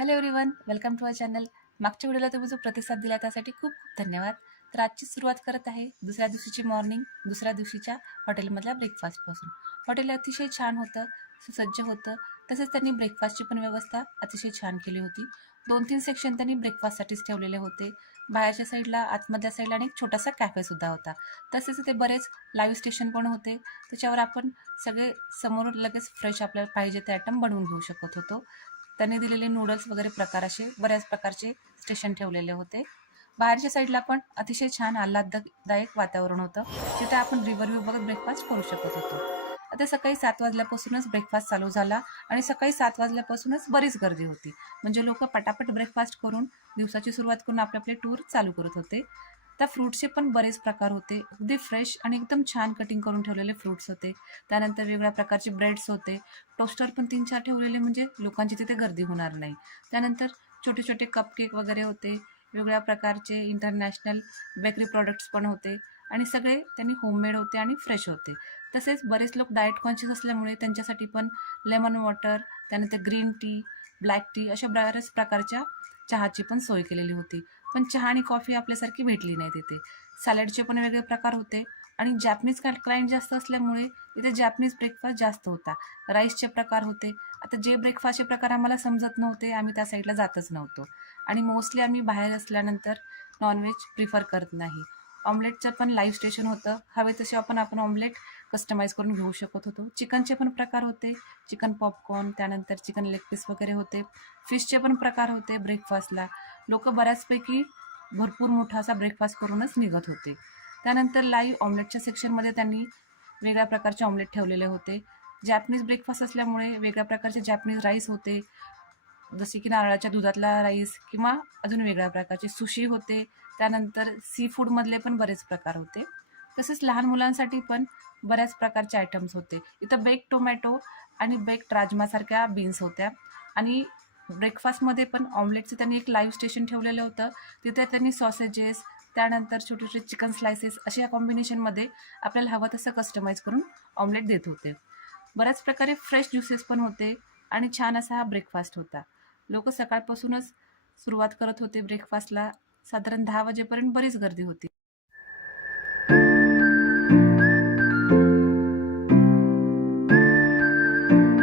Hello everyone, welcome to our channel. मागच्या व्हिडिओला तुम्ही जो प्रतिसाद दिला त्यासाठी खूप खूप धन्यवाद. तर आजची सुरुवात करत आहे दुसऱ्या दिवशीची मॉर्निंग, दुसऱ्या दिवशीच्या हॉटेलमधल्या ब्रेकफास्टपासून. हॉटेल अतिशय छान होतं, सुसज्ज होतं. तसेच त्यांनी ब्रेकफास्टची पण व्यवस्था अतिशय छान केली होती. 2-3 सेक्शन त्यांनी ब्रेकफास्टसाठीच ठेवलेले होते. बाहेरच्या साईडला, आतमधल्या साईडला आणि एक छोटासा कॅफेसुद्धा होता. तसेच ते बरेच लाईव्ह स्टेशन पण होते. त्याच्यावर आपण सगळे समोर लगेच फ्रेश आपल्याला पाहिजे ते आयटम बनवून घेऊ शकत होतो. त्यांनी दिलेले नूडल्स वगैरे प्रकार असे बऱ्याच प्रकारचे स्टेशन ठेवलेले होते. बाहेरच्या साईडला पण अतिशय छान आल्हाददायक वातावरण होतं, जिथे आपण रिव्हर व्ह्यू बघत ब्रेकफास्ट करू शकत होतो. आता सकाळी 7 वाजल्यापासूनच ब्रेकफास्ट चालू झाला आणि सकाळी 7 वाजल्यापासूनच बरीच गर्दी होती. म्हणजे लोक पटापट ब्रेकफास्ट करून दिवसाची सुरुवात करून आपले आपले टूर चालू करत होते. त्या फ्रूटचे पण बरेच प्रकार होते. अगदी फ्रेश आणि एकदम छान कटिंग करून ठेवलेले फ्रूट्स होते. त्यानंतर वेगवेगळ्या प्रकारचे ब्रेड्स होते. टोस्टर पण 3-4 ठेवलेले म्हणजे लोकांची तिथे गर्दी होणार नाही. त्यानंतर छोटे छोटे कपकेक वगैरे होते. वेगवेगळ्या प्रकारचे इंटरनॅशनल बेकरी प्रॉडक्ट्स पण होते आणि सगळे त्यांनी होममेड होते आणि फ्रेश होते. तसेच बरेच लोक डाएट कॉन्शियस असल्यामुळे त्यांच्यासाठी पण लेमन वॉटर, त्यानंतर ग्रीन टी, ब्लॅक टी अशा बऱ्याच प्रकारच्या चहाची पण सोय केलेली होती. पण चहा आणि कॉफी आपल्यासारखी भेटली नाही तिथे. सॅलडचे पण वेगळे प्रकार होते आणि जॅपनीज क्लायंट जास्त असल्यामुळे इथे जॅपनीज ब्रेकफास्ट जास्त होता. राईसचे प्रकार होते. आता जे ब्रेकफास्टचे प्रकार आम्हाला समजत नव्हते, आम्ही त्या साईडला जातच नव्हतो आणि मोस्टली आम्ही बाहेर असल्यानंतर नॉनव्हेज प्रिफर करत नाही. ऑमलेटचं पण लाईव्ह स्टेशन होतं. हवे तसे आपण ऑमलेट कस्टमाइज करून घेऊ शकत होतो. चिकनचे पण प्रकार होते. चिकन पॉपकॉर्न, त्यानंतर चिकन लेग पीस वगैरे होते. फिशचे पण प्रकार होते ब्रेकफास्टला. लोक बऱ्याचपैकी भरपूर मोठा असा ब्रेकफास्ट करूनच निघत होते. त्यानंतर लाईव्ह ऑमलेटच्या सेक्शनमध्ये त्यांनी वेगळ्या प्रकारचे ऑमलेट ठेवलेले होते. जॅपनीज ब्रेकफास्ट असल्यामुळे वेगळ्या प्रकारचे जॅपनीज राईस होते, जसे की नारळाच्या दुधातला राईस किंवा अजून वेगळ्या प्रकारचे सुशी होते. त्यानंतर सी फूडमधले पण बरेच प्रकार होते. तसेच लहान मुलांसाठी पण बऱ्याच प्रकारचे आयटम्स होते. इथं बेक्ड टोमॅटो आणि बेक्ड राजमासारख्या बीन्स होत्या आणि ब्रेकफास्टमध्ये पण ऑमलेटचं त्यांनी एक लाईव्ह स्टेशन ठेवलेलं होतं. तिथे त्यांनी सॉसेजेस, त्यानंतर छोटे छोटे चिकन स्लायसेस अशा या कॉम्बिनेशनमध्ये आपल्याला हवं तसं कस्टमाइज करून ऑमलेट देत होते. बऱ्याच प्रकारे फ्रेश ज्युसेस पण होते आणि छान असा हा ब्रेकफास्ट होता. लोक सकाळपासूनच सुरुवात करत होते ब्रेकफास्टला. साधारण 10 वाजेपर्यंत बरीच गर्दी होती.